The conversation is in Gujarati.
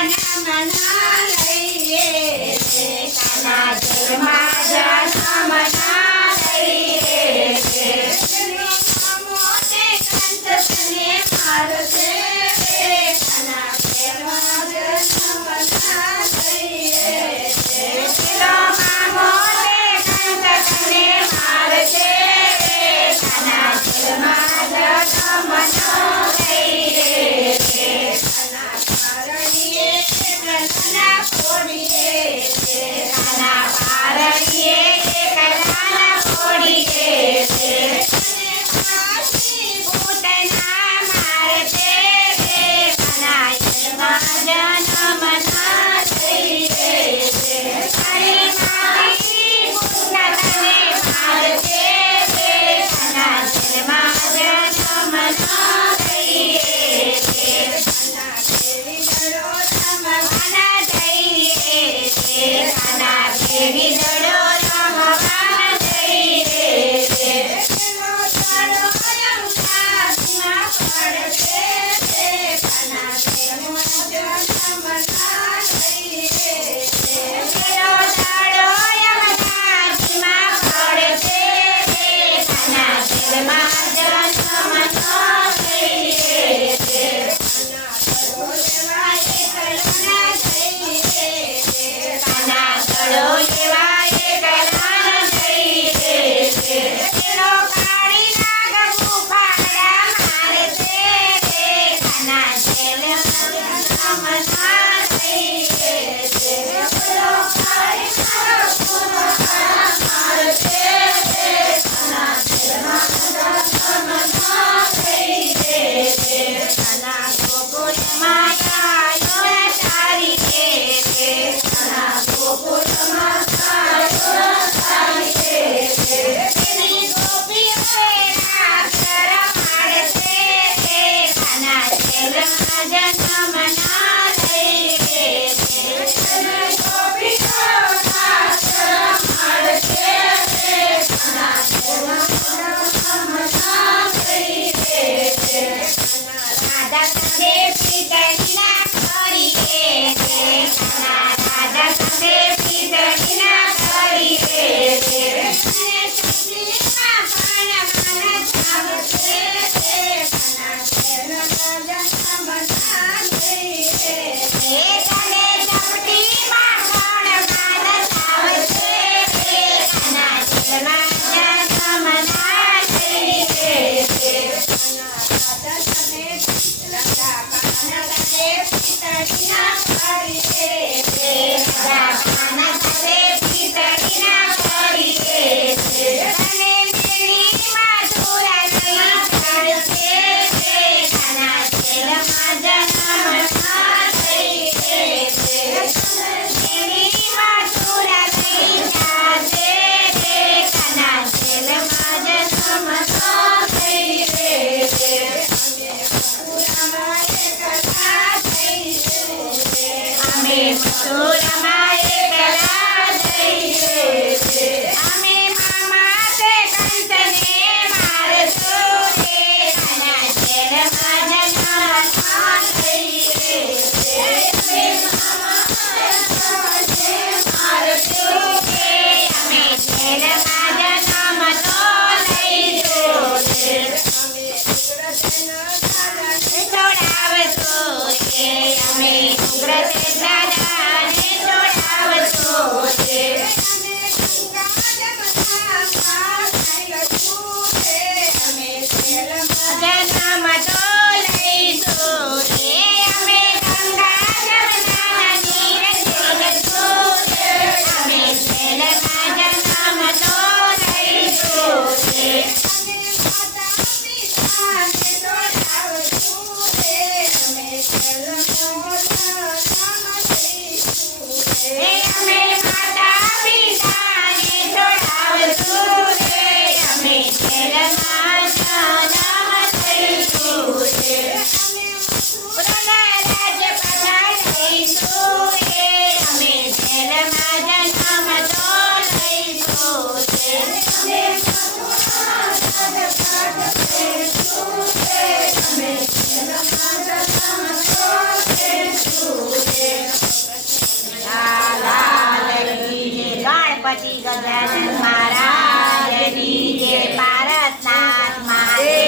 જન્મ મના લઈએ કાના જન્મ Alas. ગણપતિ ગજાનન મહારાજની જય ભારતનાથ મહાદેવ